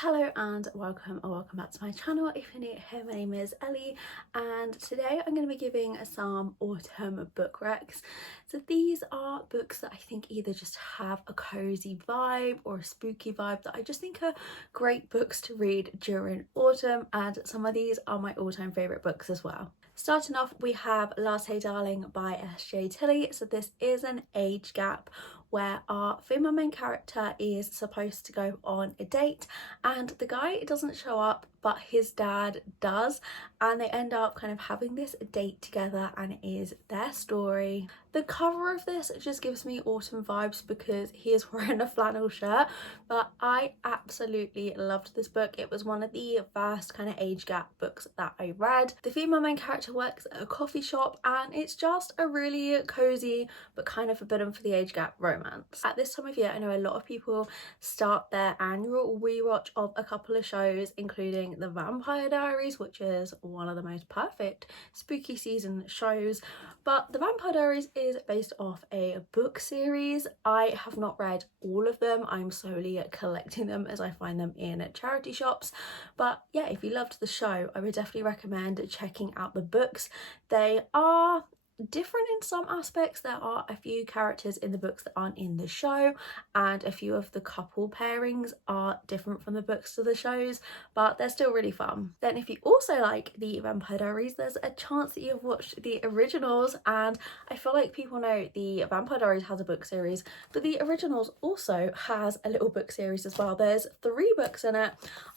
Hello and welcome or welcome back to my channel. If you're new here, my name is Ellie and today I'm going to be giving some autumn book recs. So these are books that I think either just have a cozy vibe or a spooky vibe that I just think are great books to read during autumn, and some of these are my all-time favourite books as well. Starting off, we have Latte Darling by S.J. Tilley. So this is an age gap where our female main character is supposed to go on a date and the guy doesn't show up but his dad does, and they end up kind of having this date together and it is their story. The cover of this just gives me autumn vibes because he is wearing a flannel shirt, but I absolutely loved this book. It was one of the first kind of age gap books that I read. The female main character works at a coffee shop and it's just a really cozy but kind of forbidden for the age gap romance. At this time of year, I know a lot of people start their annual rewatch of a couple of shows, including The Vampire Diaries, which is one of the most perfect spooky season shows. But The Vampire Diaries is based off a book series. I have not read all of them. I'm slowly collecting them as I find them in charity shops. But yeah, if you loved the show, I would definitely recommend checking out the books. They are different in some aspects. There are a few characters in the books that aren't in the show, and a few of the couple pairings are different from the books to the shows, but they're still really fun. Then if you also like the Vampire Diaries, there's a chance that you've watched the originals, and I feel like people know the Vampire Diaries has a book series, but the originals also has a little book series as well. There's 3 books in it.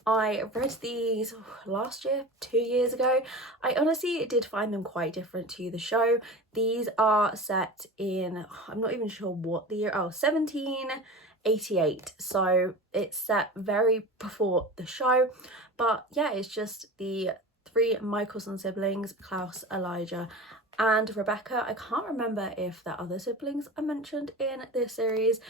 I read these last year, 2 years ago. I honestly did find them quite different to the show. These are set in, I'm not even sure what the year, 1788. So it's set very before the show. But yeah, it's just the 3 Michelson siblings, Klaus, Elijah and Rebecca. I can't remember if the other siblings are mentioned in this series.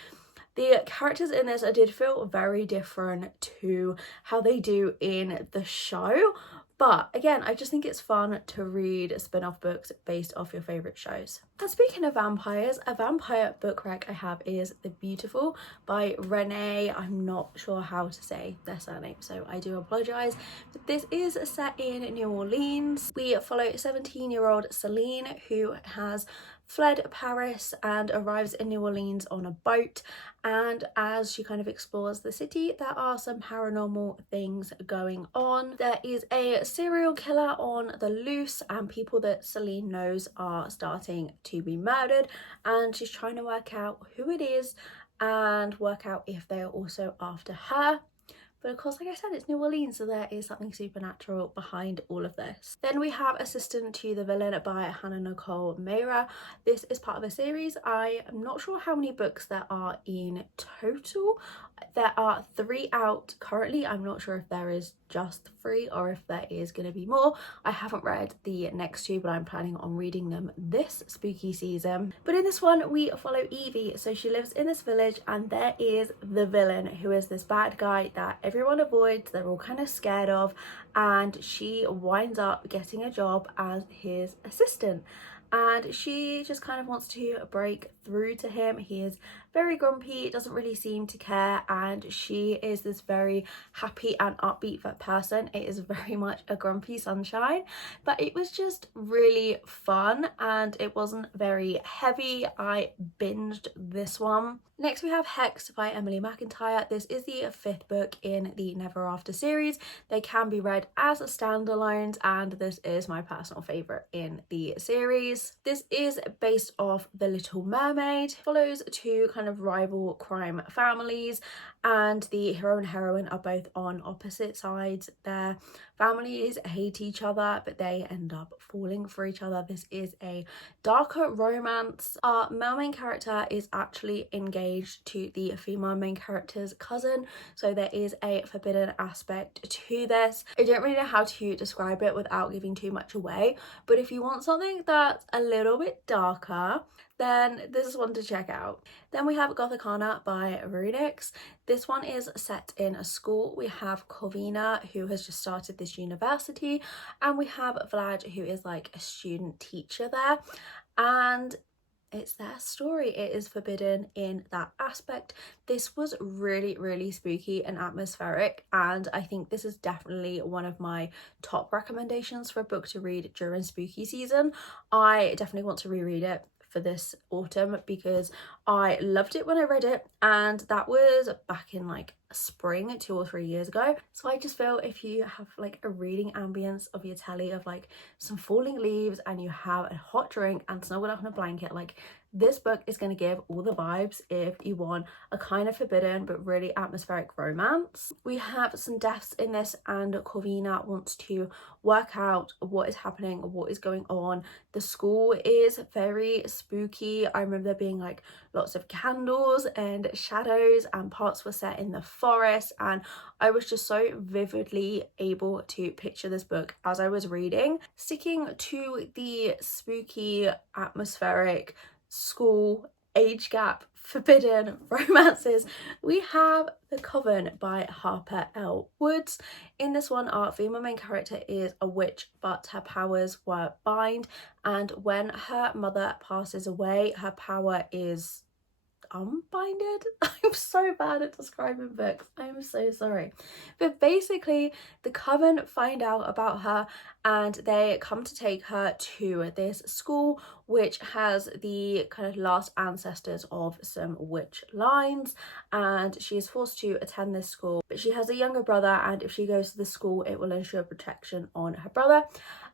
The characters in this did feel very different to how they do in the show. But again, I just think it's fun to read spin-off books based off your favourite shows. And speaking of vampires, a vampire book rec I have is The Beautiful by Renee. I'm not sure how to say their surname, so I do apologise. But this is set in New Orleans. We follow 17-year-old Celine, who has fled Paris and arrives in New Orleans on a boat, and as she kind of explores the city, there are some paranormal things going on. There is a serial killer on the loose and people that Celine knows are starting to be murdered, and she's trying to work out who it is and work out if they are also after her. But of course, like I said, it's New Orleans, so there is something supernatural behind all of this. Then we have Assistant to the Villain by Hannah Nicole Meira. This is part of a series. I am not sure how many books there are in total. There are 3 out currently. I'm not sure if there is just 3 or if there is going to be more. I haven't read the next 2, but I'm planning on reading them this spooky season. But in this one, we follow Evie. So she lives in this village and there is the villain, who is this bad guy that everyone avoids, they're all kind of scared of, and she winds up getting a job as his assistant. And she just kind of wants to break through to him. He is very grumpy, doesn't really seem to care, and she is this very happy and upbeat person. It is very much a grumpy sunshine, but it was just really fun and it wasn't very heavy. I binged this one. Next we have Hexed by Emily McIntyre. This is the 5th book in the Never After series. They can be read as standalones, and this is my personal favourite in the series. This is based off The Little Mermaid. Follows 2 kind of rival crime families, and the hero and heroine are both on opposite sides. Their families hate each other, but they end up falling for each other. This is a darker romance. Our male main character is actually engaged to the female main character's cousin, so there is a forbidden aspect to this. I don't really know how to describe it without giving too much away, but if you want something that's a little bit darker, then this is one to check out. Then we have Gothicana by Rudix. This one is set in a school. We have Corvina, who has just started this university, and we have Vlad, who is like a student teacher there. And it's their story. It is forbidden in that aspect. This was really, really spooky and atmospheric, and I think this is definitely one of my top recommendations for a book to read during spooky season. I definitely want to reread it for this autumn because I loved it when I read it, and that was back in like spring 2 or 3 years ago. So I just feel if you have like a reading ambience of your telly of like some falling leaves and you have a hot drink and snuggled up in a blanket, like this book is going to give all the vibes if you want a kind of forbidden but really atmospheric romance. We have some deaths in this, and Corvina wants to work out what is happening, what is going on. The school is very spooky. I remember there being like lots of candles and shadows, and parts were set in the forest, and I was just so vividly able to picture this book as I was reading. Sticking to the spooky, atmospheric, school, age gap, forbidden romances, we have The Coven by Harper L. Woods. In this one, our female main character is a witch, but her powers were bind, and when her mother passes away, her power is unbinded. I'm so bad at describing books, I'm so sorry. But basically the Coven find out about her and they come to take her to this school which has the kind of last ancestors of some witch lines, and she is forced to attend this school. But she has a younger brother, and if she goes to the school it will ensure protection on her brother.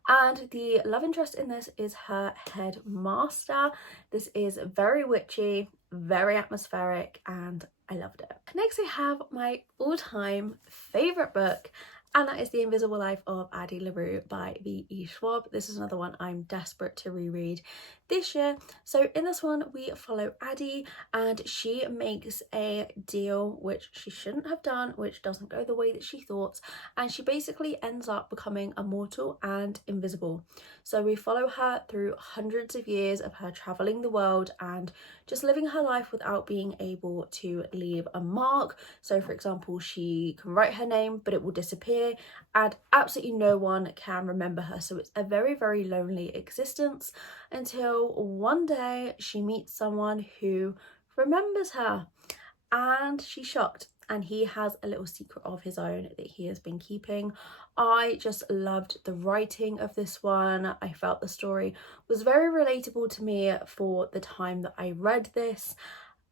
And the love interest in this is her headmaster. This is very witchy, very atmospheric, and I loved it. Next we have my all-time favourite book, and that is The Invisible Life of Addie LaRue by V.E. Schwab. This is another one I'm desperate to reread this year. So in this one we follow Addie, and she makes a deal which she shouldn't have done, which doesn't go the way that she thought, and she basically ends up becoming immortal and invisible. So we follow her through hundreds of years of her travelling the world and just living her life without being able to leave a mark. So for example, she can write her name but it will disappear and absolutely no one can remember her. So it's a very, very lonely existence until one day she meets someone who remembers her, and she's shocked, and he has a little secret of his own that he has been keeping. I just loved the writing of this one. I felt the story was very relatable to me for the time that I read this.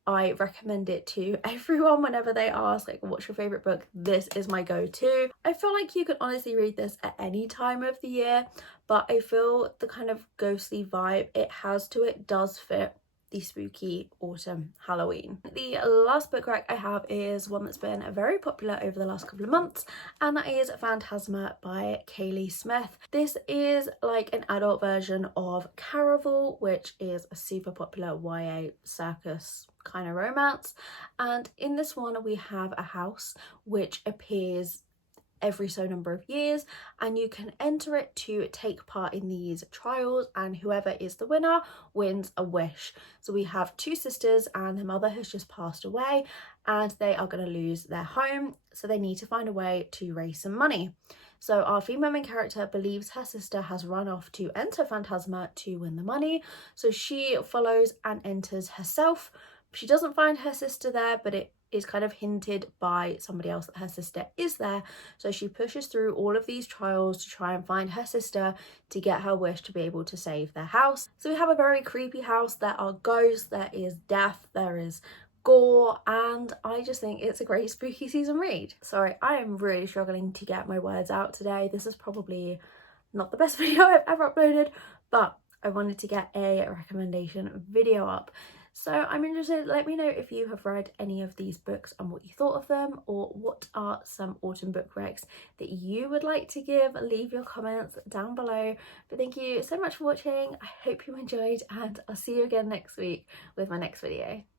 I recommend it to everyone whenever they ask like what's your favourite book. This is my go-to. I feel like you could honestly read this at any time of the year, but I feel the kind of ghostly vibe it has to it does fit the spooky autumn Halloween. The last book rec I have is one that's been very popular over the last couple of months, and that is Phantasma by Kaylee Smith. This is like an adult version of Caraval, which is a super popular YA circus kind of romance, and in this one we have a house which appears every so number of years, and you can enter it to take part in these trials, and whoever is the winner wins a wish. So we have two sisters and their mother has just passed away and they are going to lose their home, so they need to find a way to raise some money. So our female main character believes her sister has run off to enter Phantasma to win the money, so she follows and enters herself. She doesn't find her sister there, but it is kind of hinted by somebody else that her sister is there. So she pushes through all of these trials to try and find her sister to get her wish to be able to save their house. So we have a very creepy house. There are ghosts, there is death, there is gore, and I just think it's a great spooky season read. Sorry, I am really struggling to get my words out today. This is probably not the best video I've ever uploaded, but I wanted to get a recommendation video up. So I'm interested, let me know if you have read any of these books and what you thought of them, or what are some autumn book recs that you would like to give. Leave your comments down below. But thank you so much for watching. I hope you enjoyed, and I'll see you again next week with my next video.